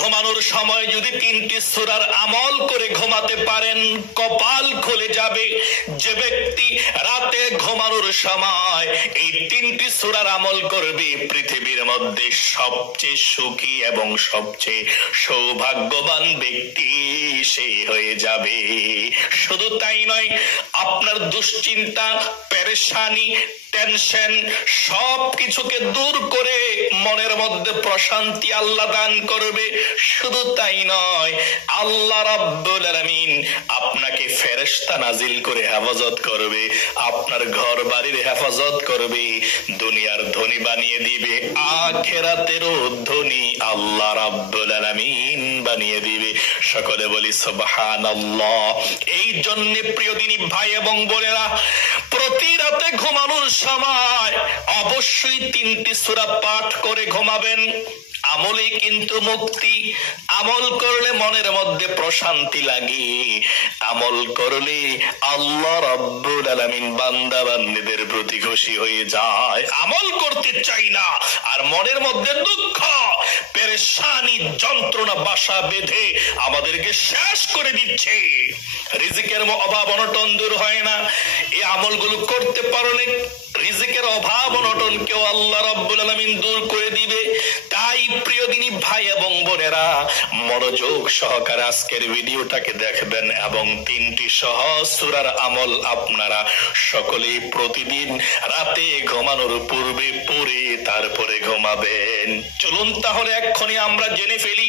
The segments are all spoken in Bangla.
ঘুমানোর সময় যদি 3টি সূরার আমল করে ঘুমাতে পারেন, কপাল খুলে যাবে। যে ব্যক্তি রাতে ঘুমানোর সময় এই 3টি সূরার আমল করবে, পৃথিবীর মধ্যে সবচেয়ে সুখী এবং সবচেয়ে সৌভাগ্যবান ব্যক্তি সে হয়ে যাবে। শুধু তাই নয়, আপনার দুশ্চিন্তা, পেরেশানি, টেনশন সব কিছুকে দূর করে মনের মধ্যে প্রশান্তি আল্লাহ দান করবে। শুধু তাই নয়, আল্লাহ রাব্বুল আলামিন আপনাকে ফেরেশতা নাজিল করে হেফাজত করবে, আপনার ঘর বাড়ির হেফাজত করবে, দুনিয়ার ধনী বানিয়ে দিবে, আখিরাতেরও ধনী আল্লাহ রাব্বুল আলামিন বানিয়ে দিবে। সকলে বলি সুবহানাল্লাহ। এই জন্য প্রিয় দিনী ভাই এবং বোনেরা, প্রতি রাতে ঘুমানোর সময় অবশ্যই 3টি সূরা পাঠ করে ঘুমাবেন। আমলে কিন্তু মুক্তি। আমল করলে মনের মধ্যে প্রশান্তি লাগে, আমল করলে আল্লাহ রাব্বুল আলামিন বান্দা বান্দীদের প্রতি খুশি হয়ে যায়। আমল করতে চাই না আর মনের মধ্যে দুঃখ, পেরেশানি, যন্ত্রণা বাসা বেঁধে আমাদেরকে শেষ করে দিচ্ছে। রিজিকের অভাব অনটন দূর হয় না। এই আমলগুলো করতে পারলে রিজিকের অভাব অনটন কেউ আল্লাহ রাব্বুল আলামিন দূর করে দিবে। তাই প্রিয় দিনী ভাই এবং বোনেরা, মনোযোগ সহকারে আজকের ভিডিওটাকে দেখবেন এবং 3টি সহজ সূরার আমল আপনারা সকলেই প্রতিদিন রাতে ঘুমানোর পূর্বে পড়ে তারপরে ঘুমাবেন। চলুন তাহলে এক্ষুনি আমরা জেনে ফেলি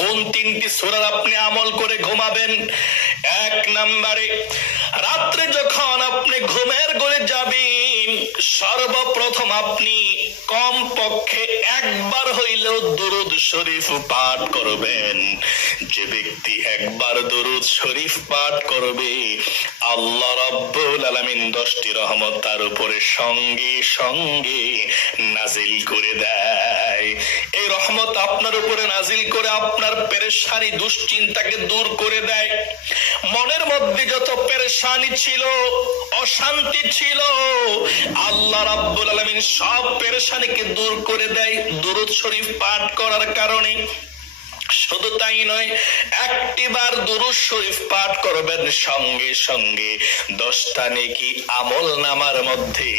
কোন 3টি সূরা আপনি আমল করে ঘুমাবেন। 1 নম্বরে, রাত্রে যখন আপনি ঘুমের ঘরে যাবেন, সর্বপ্রথম আপনি কম পক্ষে একবার হইলেও দরুদ শরীফ পাঠ করবেন। যে ব্যক্তি একবার দরুদ শরীফ পাঠ করবে, আল্লাহ রাব্বুল আলামিন 10টি রহমত তার উপরে সঙ্গে সঙ্গে নাজিল করে দেয়। এই রহমত আপনার উপরে নাজিল করে আপনার পেরেশানি, দুশ্চিন্তাকে দূর করে দেয়। মনের মধ্যে যত পেরেশানি ছিল, অশান্তি ছিল, আল্লাহ রাব্বুল আলামিন সব পেরেশানিকে দূর করে দেয় দরুদ শরীফ পাঠ করার কারণে। শুধু তাই নয়, একটিবার দুরূদ শরীফ পাঠ করবেন, সঙ্গে সঙ্গে 10টা নেকি আমল নামার মধ্যে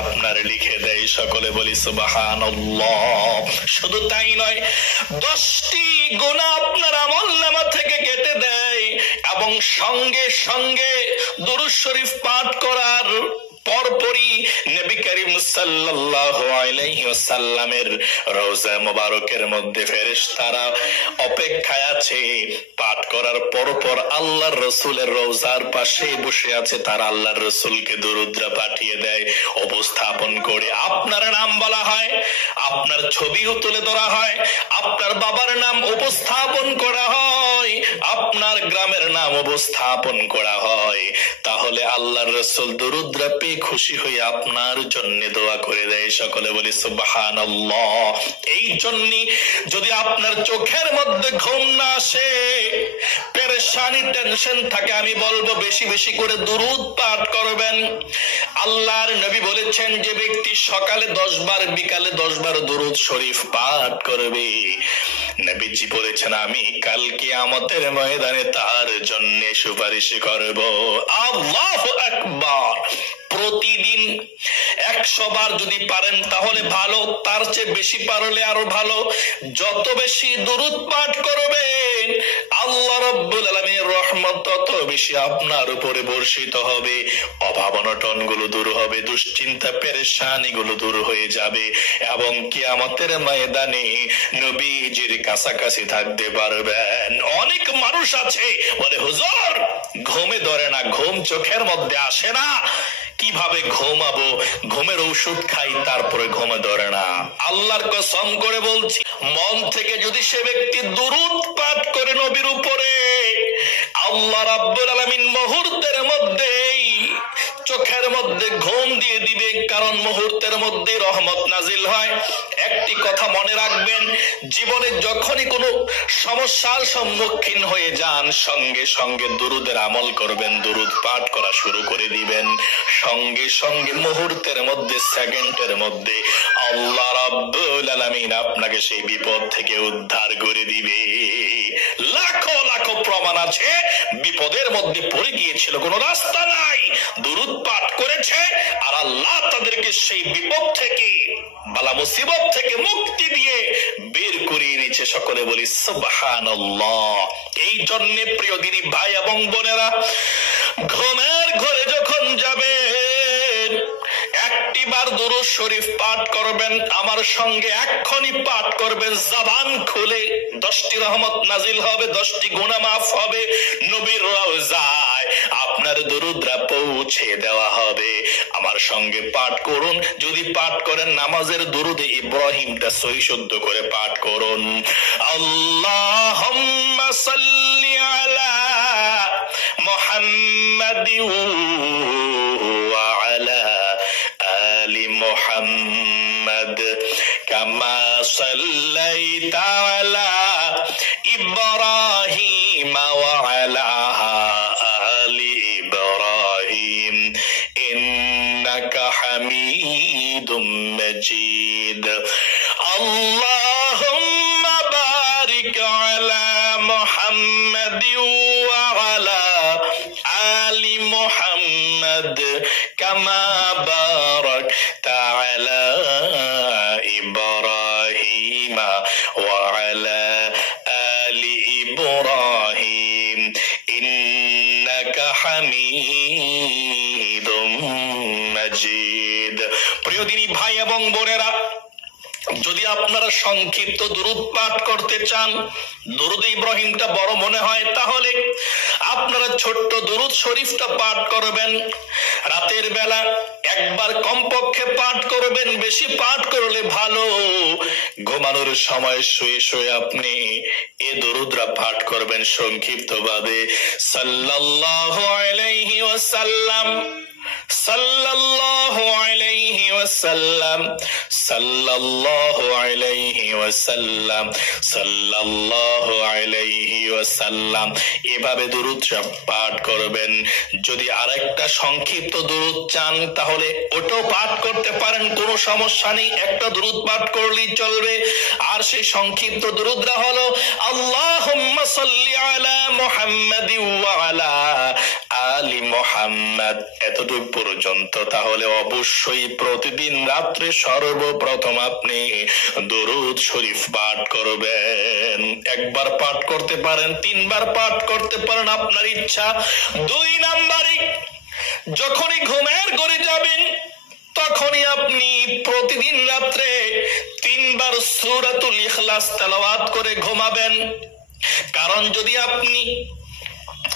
আপনার লিখে দেয়। সকলে বলি সুবহানাল্লাহ। শুধু তাই নয়, 10টি গুনাহ আপনার আমল নামা থেকে কেটে দেয় এবং সঙ্গে সঙ্গে দুরূদ শরীফ পাঠ করার পরপরই নবী করিম সাল্লাল্লাহু আলাইহি ওয়াসাল্লামের রওজা মুবারকের মধ্যে ফেরেশতারা অপেক্ষায় আছে। পাঠ করার পরপর আল্লাহর রাসূলের রওজার পাশে বসে আছে, তারা আল্লাহর রাসূলকে দরুদরা পাঠিয়ে দেয়, উপস্থাপন করে আপনার নাম বলা হয়, আপনার ছবিও তুলে ধরা হয়, আপনার বাবার নাম উপস্থাপন করা হয়, আপনার গ্রামের নাম উপস্থাপন করা হয়। তাহলে আল্লাহর রাসূল দরুদরা পেয়ে খুশি হয়ে আপনার জন্য দোয়া করে দেয়। সকলে বলি সুবহানাল্লাহ। এই জন্য যদি আপনার চোখের মধ্যে ঘুম না আসে, পেরেশানি, টেনশন থাকে, আমি বলবো বেশি বেশি করে দুরূদ পাঠ করবেন। আল্লাহর নবী বলেছেন, যে ব্যক্তি সকালে 10 বার, বিকালে 10 বার দুরূদ শরীফ পাঠ করবে, নবীজি বলেছেন আমি কাল কিয়ামতের ময়দানে তার জন্য সুপারিশ করব। আল্লাহু আকবার। প্রতিদিন 100 বার যদি পারেন তাহলে ভালো, তার চেয়ে বেশি পারলে আরো ভালো। যত বেশি দুরূদ পাঠ করবেন, আল্লাহ রাব্বুল আলামিনের রহমত তত বেশি আপনার উপরে বর্ষিত হবে। অভাব অনটন গুলো দূর হবে, দুশ্চিন্তা পেরেশানি গুলো দূর হয়ে যাবে এবং কিয়ামতের ময়দানে নবীজির কাছাকাছি থাকতে পারবেন। অনেক মানুষ আছে বলে, হুজুর ঘুমে ধরে না, ঘুম চোখের মধ্যে আসে না, কিভাবে ঘুমাবো, ঘুমের ঔষধ খাই তারপরে ঘুমে ধরে না। আল্লাহর কসম করে বলছি, মন থেকে যদি সে ব্যক্তি দুরূদ পাঠ করে নবীর উপরে, আল্লাহ রাব্বুল আলামিন মুহূর্তের মধ্যেই চোখের মধ্যে ঘুম দিয়ে দিবে, কারণ মুহূর্তের মধ্যে রহমত নাজিল হয়। একটি কথা মনে রাখবেন, জীবনে যখনই কোনো সমস্যার সম্মুখীন হয়ে যান, সঙ্গে সঙ্গে দুরূদের আমল করবেন, দুরূদ পাঠ করা শুরু করে দিবেন। সঙ্গে সঙ্গে মুহূর্তের মধ্যে, সেকেন্ডের মধ্যে আল্লাহ রাব্বুল আলামিন আপনাকে সেই বিপদ থেকে উদ্ধার করে দিবে। লাখো লাখো প্রমাণ আছে, বিপদের মধ্যে পড়ে গিয়েছিল, কোনো রাস্তা নাই, দুরূদ পাঠ করেছে আর আল্লাহ তাদেরকে সেই বিপদ থেকে, বালা মুসিবত থেকে মুক্তি দিয়ে বের করে এনেছে। সকলে বলি সুবহানাল্লাহ। এই জন্য প্রিয় দিনী ভাই এবং বোনেরা, ঘুমের ঘরে যখন যাবেন একটিবার দুরূদ শরীফ পাঠ করবেন, আমার সঙ্গে এক্ষুনি পাঠ করবেন জবান খুলে। 10টি রহমত নাজিল হবে, 10টি গুনাহ মাফ হবে, নবীর রওজায় আপনার দুরূদরা পৌঁছে দেওয়া হবে। আমার সঙ্গে পাঠ করুন। যদি পাঠ করেন নামাজের দুরূদে ইব্রাহিমটা সহি শুদ্ধ করে পাঠ করুন। আল্লাহুম্মা সাল্লি আলা মুহাম্মাদি ওয়া আলা আলি মুহাম্মাদ কামা সাল্লাইতা আলা ইব্রাহিম ওয়া আলা আলি ইব্রাহিম ইন্নাকা হামিদুম মাজিদ। আল্লাহুম্মা বারিক আলা মুহাম্মাদি ওয়া আলা আলি মুহাম্মাদ কামা বারাকতা আলা ইব্রাহিম ওয়া আলা আলি ইব্রাহিম ইন্নাকা হামিদুম মাজিদ। প্রিয় দিনী ভাই এবং বোনেরা, যদি আপনারা সংক্ষিপ্ত দুরূদ পাঠ করতে চান, দুরূদ ইব্রাহিমটা বড় মনে হয়, তাহলে আপনারা ছোট্ট দুরূদ শরীফটা পাঠ করবেন। রাতের বেলা একবার কমপক্ষে পাঠ করবেন, বেশি পাঠ করলে ভালো। ঘুমানোর সময় শুয়ে শুয়ে আপনি এ দুরূদরা পাঠ করবেন সংক্ষিপ্ত ভাবে। সাল্লাল্লাহু আলাইহি ওয়াসাল্লাম, সাল্লাল্লাহু আলাইহি ওয়াসাল্লাম, সাল্লাল্লাহু আলাইহি ওয়াসাল্লাম, সাল্লাল্লাহু আলাইহি ওয়াসাল্লাম, এভাবে দুরূদ পাঠ করবেন। যদি আরেকটা সংক্ষিপ্ত দুরূদ চান তাহলে ওটাও পাঠ করতে পারেন, কোনো সমস্যা নেই, একটা দুরূদ পাঠ করলেই চলবে। আর সেই সংক্ষিপ্ত দুরূদরা হলো আল্লাহুম্মা সাল্লি আলা মুহাম্মাদি ওয়া আলা আলি মুহাম্মাদ, এতটুকু পর্যন্ত। তাহলে অবশ্যই প্রতিদিন রাত্রে সর্বপ্রথম আপনি দুরূদ শরীফ পাঠ করবেন। একবার পাঠ করতে পারেন, 3বার পাঠ করতে পারেন, আপনার ইচ্ছা। 2 নাম্বারে, যখনই ঘুমের ঘরে যাবেন তখনই আপনি প্রতিদিন রাত্রে 3বার সূরাতুল ইখলাস তেলাওয়াত করে ঘুমাবেন। কারণ যদি আপনি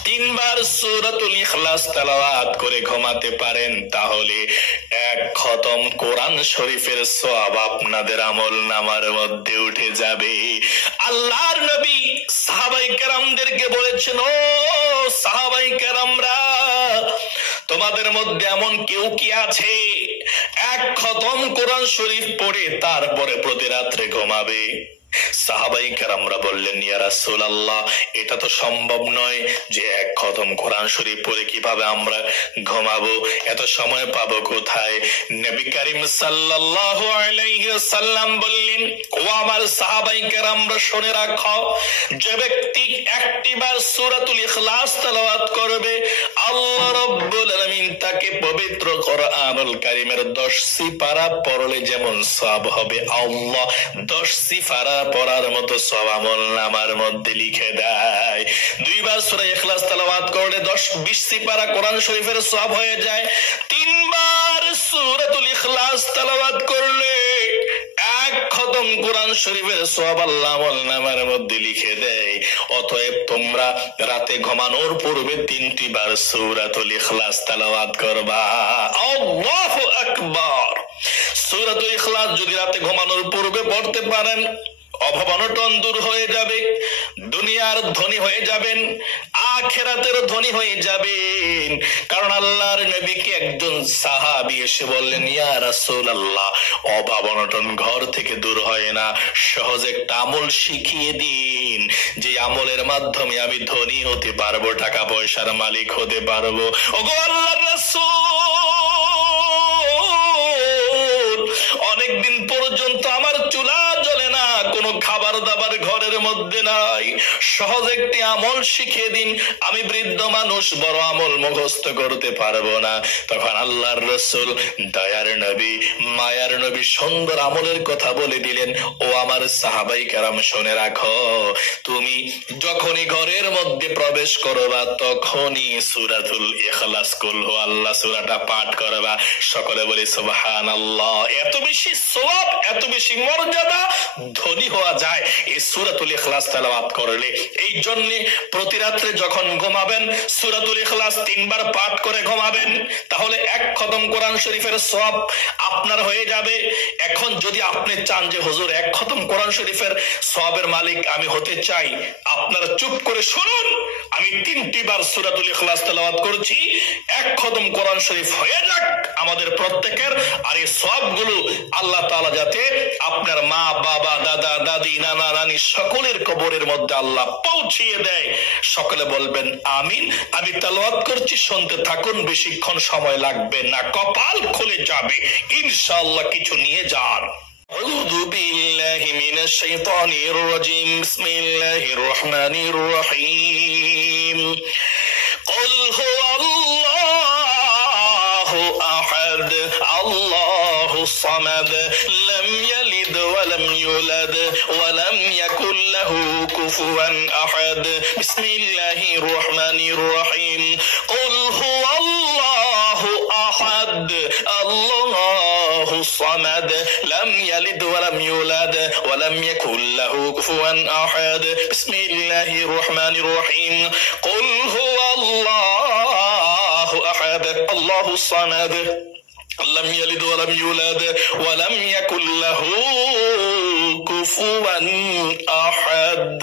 3বার সূরাতুল ইখলাস তেলাওয়াত করে ঘুমাতে পারেন তাহলে 1 খতম কোরআন শরীফের সওয়াব আপনাদের আমলনামার মধ্যে উঠে যাবে। আল্লাহর নবী সাহাবায়ে কেরামদেরকে বলেছেন, ও সাহাবায়ে কেরামরা, তোমাদের মধ্যে এমন কেউ কি আছে 1 খতম কোরআন শরীফ পড়ে তারপরে প্রতি রাত্রে ঘুমাবে? সাহাবায়ে কেরামরা বললেন, ইয়া রাসূলুল্লাহ, এটা তো সম্ভব নয় যে 1 খতম কোরআন শরীফ পড়ে কিভাবে আমরা ঘুমাবো, এত সময় পাবো কোথায়? নবী করিম সাল্লাল্লাহু আলাইহি ওয়াসাল্লাম বললেন, ও আমার সাহাবায়ে কেরামরা শুনে রাখো, যে ব্যক্তি একটিবার সূরাতুল ইখলাস তেলাওয়াত করবে আল্লাহ রাব্বুল আলামিন তাকে পবিত্র কোরআনুল কারীমের 10 সিপারা পড়লে যেমন সওয়াব হবে, আল্লাহ 10 সিপারা পড়ার মতো সওয়াব আমলনামার মধ্যে লিখে দেয়। 2বার সূরা ইখলাস তেলাওয়াত করলে 10-20 সিপারা কোরআন শরীফের সওয়াব হয়ে যায়। 3বার সূরাতুল ইখলাস তেলাওয়াত করলে 1 খতম কোরআন শরীফের সওয়াব আল্লাহ আমলনামার মধ্যে লিখে দেয়। অতএব তোমরা রাতে ঘুমানোর পূর্বে 3টি বার সূরাতুল ইখলাস তেলাওয়াত করবা। আল্লাহু আকবার। সূরাতুল ইখলাস যদি রাতে ঘুমানোর পূর্বে পড়তে পারেন, অভাব অনটন দূর হয়ে যাবে, দুনিয়ার ধনী হয়ে যাবেন, আখিরাতের ধনী হয়ে যাবেন। কারণ আল্লাহর নবীকে একজন সাহাবী এসে বললেন, ইয়া রাসূলুল্লাহ, অভাব অনটন ঘর থেকে দূর হয় না, সহজ একটা আমল শিখিয়ে দিন, যে আমলের মাধ্যমে আমি ধনী হতে পারবো, টাকা পয়সার মালিক হতে পারবো। ওগো আল্লাহর রাসূল, অনেকদিন পর্যন্ত মধ্যে নাই। সহজ একটি আমল শিখিয়ে দিন। আমি বৃদ্ধ মানুষ, বড় আমল মুখস্থ করতে পারবো না। তখন আল্লাহর রাসূল, দয়ার নবী, মায়ার নবী সুন্দর আমলের কথা বলে দিলেন। ও আমার সাহাবাই কেরাম, শুনে রাখো, তুমি যখনই ঘরের মধ্যে প্রবেশ করবা তখনই সূরাতুল ইখলাস, কুল হু আল্লাহ সূরাটা পাঠ করবা। সকলে বলি সুবহানাল্লাহ। এত বেশি সওয়াব, এত বেশি মর্যাদা, ধনী হওয়া যায় এই সূরাতুল ইখলাস তেলাওয়াত করলে। এই জন্য প্রতি রাত্রে যখন ঘুমাবেন সূরাতুল ইখলাস 3 বার পাঠ করে ঘুমাবেন, তাহলে 1 খতম কোরআন শরীফের সওয়াব আপনার হয়ে যাবে। এখন যদি আপনি চান যে হুজুর 1 খতম কোরআন শরীফের সওয়াবের মালিক আমি হতে চাই, আপনারা চুপ করে শুনুন, আমি 3টি বার সূরাতুল ইখলাস তেলাওয়াত করছি, 1 খতম কোরআন শরীফ হয়ে যাক আমাদের প্রত্যেকের। আর এই সওয়াবগুলো আল্লাহ তাআলা যাতে আপনার মা, বাবা, দাদা, দাদি, নানা, নানি সকলের কবরের মধ্যে আল্লাহ পৌঁছিয়ে দেয়। সকলে বলবেন আমিন। আমি তেলাওয়াত করছি, শুনতে থাকুন, বেশিক্ষণ সময় লাগবে না, কপাল খুলে যাবে ইনশাআল্লাহ। কিছু নিয়ে যান। أعوذ بالله من الشيطان الرجيم. بسم الله الرحمن الرحيم. قل هو الله أحد الله الصمد لم يلد ولم يولد ولم يكن له كفوا أحد. بسم الله الرحمن الرحيم. قل هو الله أحد الله الصمد لم يلد ولم يولد ولم يكن له كفوا أحد. بسم الله الرحمن الرحيم. قل هو الله أحد الله الصمد لم يلد ولم يولد ولم يكن له كفوا أحد.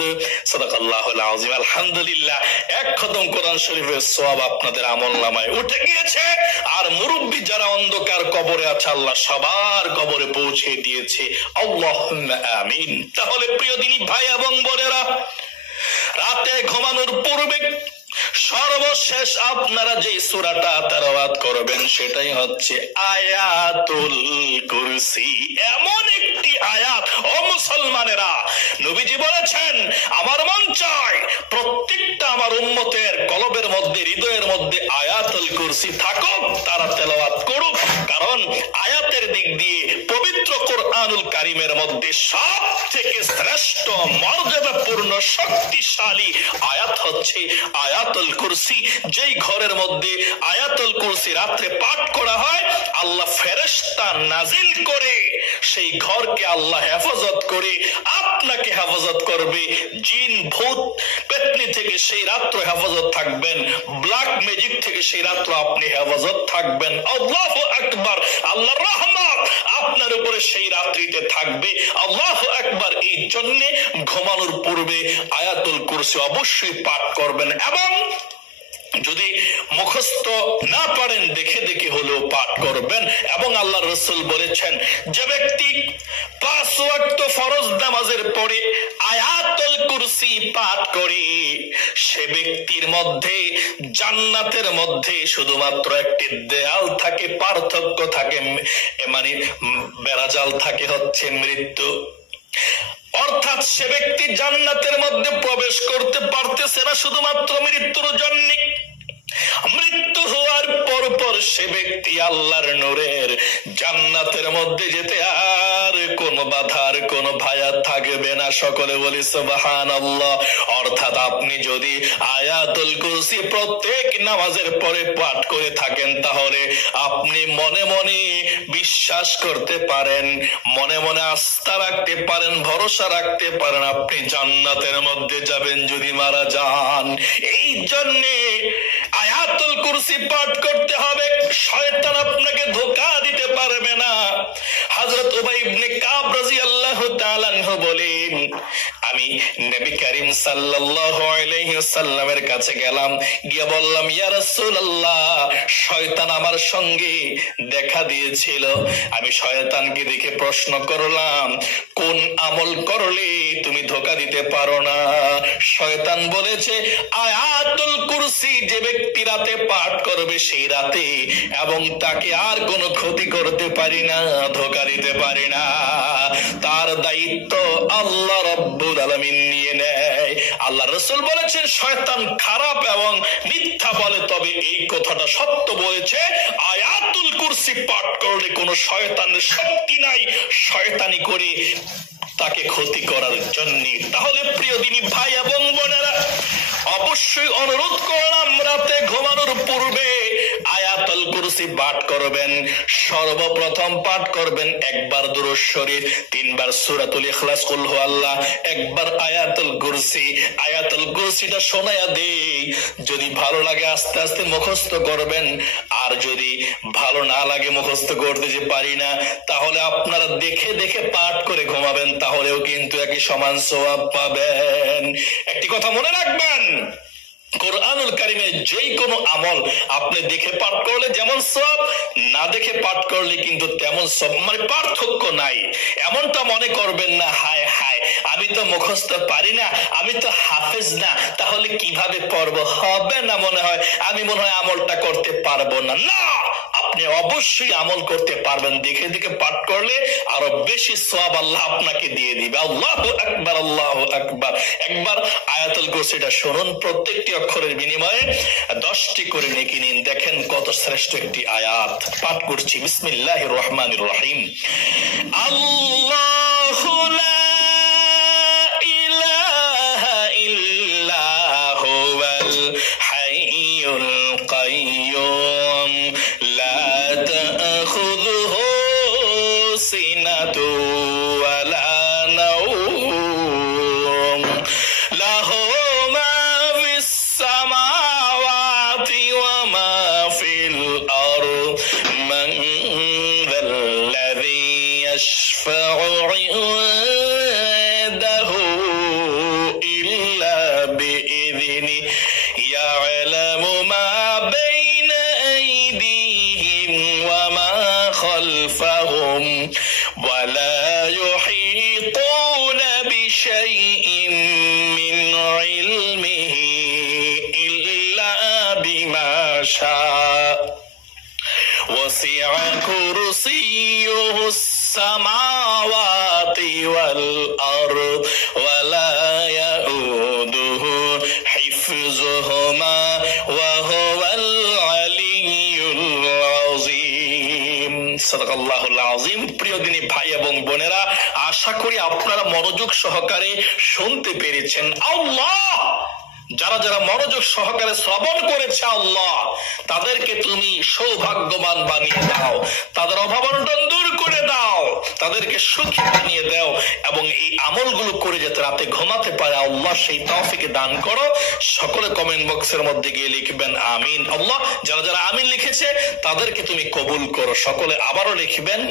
صدق الله العظيم. আলহামদুলিল্লাহ, 1 খতম কোরআন শরীফের সওয়াব আপনাদের আমলনামায় উঠে গিয়েছে। আর মুরব্বি যারা অন্ধকার কবরে আছে আল্লাহ সবার কবরে পৌঁছে দিয়েছে। আল্লাহুম্মা আমিন। তাহলে প্রিয় দিনী ভাই এবং বোনেরা, রাতে ঘুমানোর পূর্বে সর্বশেষ আপনারা যে সূরাটা তেলাওয়াত করবেন সেটাই হচ্ছে আয়াতুল কুরসি। এমন একটি আয়াত, ও মুসলমানেরা, নবীজি বলেছেন আমার মন চায় প্রত্যেকটা আমার উম্মতের কলবের মধ্যে, হৃদয়ের মধ্যে আয়াতুল কুরসি থাকুক, তারা তেলাওয়াত করুক। কারণ আয়াতের দিক দিয়ে পবিত্র কোরআনুল কারীমের মধ্যে সবথেকে শ্রেষ্ঠ, মর্যাদাপূর্ণ, শক্তিশালী আয়াত হচ্ছে আয়াতুল কুরসি। যেই ঘরের মধ্যে আয়াতুল কুরসি রাত্রে পাঠ করা হয়, আল্লাহ ফেরেশতা নাজিল করে সেই ঘরকে আল্লাহ হেফাজত করে আপনাকে হেফাজত করবে। জিন, ভূত, পেতনি থেকে সেই রাত্র হেফাজত থাকবেন, ব্ল্যাক ম্যাজিক থেকে সেই রাত্র আপনি হেফাজত থাকবেন। আল্লাহু আকবার। আল্লাহর রহমত আপনার উপরে সেই রাত্রিতে থাকবে। আল্লাহু আকবার। এই জন্য ঘুমানোর পূর্বে আয়াতুল কুরসি অবশ্যই পাঠ করবেন, এবং যদি মুখস্থ না পারেন দেখে দেখে হলেও পাঠ করবেন। এবং আল্লাহ রাসূল বলেছেন, যে ব্যক্তি 5 ওয়াক্ত ফরজ নামাজের পরে আয়াতুল কুরসি পাঠ করে সে ব্যক্তির মধ্যে জান্নাতের মধ্যে শুধুমাত্র একটি দেয়াল থাকে, পার্থক্য থাকে, মানে বেড়াজাল থাকে হচ্ছে মৃত্যু। অর্থাৎ সে ব্যক্তি জান্নাতের মধ্যে প্রবেশ করতে পারতেছে না শুধুমাত্র মৃত্যুর জন্য। মৃত্যু হওয়ার পর পর সে ব্যক্তি আল্লাহর নূরের জান্নাতের মধ্যে যেতে আর কোন বাধার কোন ভায়া থাকবে না। সকলে বলি সুবহানাল্লাহ। অর্থাৎ আপনি যদি আয়াতুল কুরসি প্রত্যেক নামাজের পরে পাঠ করে থাকেন, তাহলে আপনি মনে মনে বিশ্বাস করতে পারেন, মনে মনে আস্থা রাখতে পারেন, ভরসা রাখতে পারেন আপনি জান্নাতের মধ্যে যাবেন যদি মারা যান। এই জন্যে আয়াতুল কুরসি পাঠ করতে হবে। শয়তান আপনাকে ধোঁকা দিতে পারবে না। হযরত উবাই ইবনে কাব রাদিয়াল্লাহু তাআলা আনহু বলেন, আমি নবী করিম সাল্লাল্লাহু আলাইহি ওয়াসাল্লামের কাছে গেলাম, গিয়ে বললাম, ইয়া রাসূলুল্লাহ, শয়তান আমার সঙ্গে দেখা দিয়েছিল। আমি শয়তানকে দেখে প্রশ্ন করলাম, কোন আমল করলে তুমি ধোঁকা দিতে পারো না? শয়তান বলেছে, আয়াতুল কুরসি যে ব্যক্তি রাতে পাঠ করবে সেই রাতে, এবং তাকে আর কোনো ক্ষতি করতে পারি না, ধোঁকা দিতে পারি না। তার দায়িত্ব আল্লাহ রাব্বুল আলামিন নিয়ে নেয়। রাসূল বলেছেন শয়তান খারাপ এবং মিথ্যা বলে, তবে এই কথাটা সত্য বলেছে, আয়াতুল কুরসি পাঠ করলে কোনো শয়তানের শক্তি নাই শয়তানি করে তাকে ক্ষতি করার জন্য। তাহলে প্রিয় দিনী ভাই এবং বোনেরা, অবশ্যই অনুরোধ করলাম রাতে ঘুমানোর পূর্বে আয়াতুল কুরসি পাঠ করবেন। সর্বপ্রথম পাঠ করবেন একবার দুরূদ শরীফ, 3 বার সূরাতুল ইখলাস, কুল হু আল্লাহ, একবার আয়াতুল কুরসি। আয়াতুল কুরসিটা শোনায়া দেই, যদি ভালো লাগে আস্তে আস্তে মুখস্থ করবেন, আর যদি ভালো না লাগে মুখস্থ করতে যে পারি না, তাহলে আপনারা দেখে দেখে পাঠ করে ঘুমাবেন, তাহলেও কিন্তু একই সমান সওয়াব পাবেন। একটি কথা মনে রাখবেন, কোরআনুল কারীমের যেই কোনো আমল আপনি দেখে পাঠ করলে যেমন সওয়াব, না দেখে পাঠ করলে কিন্তু তেমন সওয়াব, মানে পার্থক্য নাই। এমনটা মনে করবেন না, হায় হায় আমি তো মুখস্থ পারি না, আমি তো হাফেজ না, তাহলে কিভাবে পড়ব, হবে না মনে হয়, আমি মনে হয় আমলটা করতে পারবো না। না, আপনি অবশ্যই আমল করতে পারবেন, দেখে দেখে পাঠ করলে আরো বেশি সওয়াব আল্লাহ আপনাকে দিয়ে দিবে। আল্লাহু আকবার, আল্লাহু আকবার। একবার আয়াতুল কুরসিটা শুনুন, প্রত্যেকটি অক্ষরের বিনিময়ে 10টি করে নেকি নিন, দেখেন কত শ্রেষ্ঠ একটি আয়াত। পাঠ করছি, বিসমিল্লাহির রহমানির রহিম। আল্লাহু লা ইলাহা ইল্লা হুয়াল হাইয়ুল কাইয়্যুম লা তাখুযুহু সিনাতুন ওয়ালা নাওম লাহু মা ফিস সামাওয়াতি ওয়া মা ফিল আরদ মান যাল্লাযী ইয়াশফা'ু 'ইনদাহু ইল্লা বিইذনিহি ইয়া'লামু মা বাইনা আইদিহিম ওয়া মা খালফাহুম ওয়া লা ইউহীতুনা বিশাইইন মিন ইলমিহি ইল্লা বিমা শাআ ওয়াসি'a কুরসিয়্যুহু السماوات والأرض ولا يؤوده حفظهما وهو العلي العظيم সাদাকাল্লাহুল আযীম। প্রিয় দিনী ভাই এবং বোনেরা, আশা করি আপনারা মনোযোগ সহকারে শুনতে পেরেছেন। আল্লাহ যারা যারা মনোযোগ সহকারে শ্রবণ করেছে, আল্লাহ তাদেরকে তুমি সৌভাগ্যবান বানিয়ে দাও, তাদের অভাবনটন দূর করে দাও, তাদেরকে সুখী বানিয়ে দাও, এবং এই আমলগুলো করে যাতে রাতে ঘুমাতে পারে আল্লাহ সেই তৌফিক দান করো। সকলে কমেন্ট বক্সের মধ্যে গিয়ে লিখবেন আমিন। আল্লাহ যারা যারা আমিন লিখেছে তাদেরকে তুমি কবুল করো। সকলে আবারও লিখবেন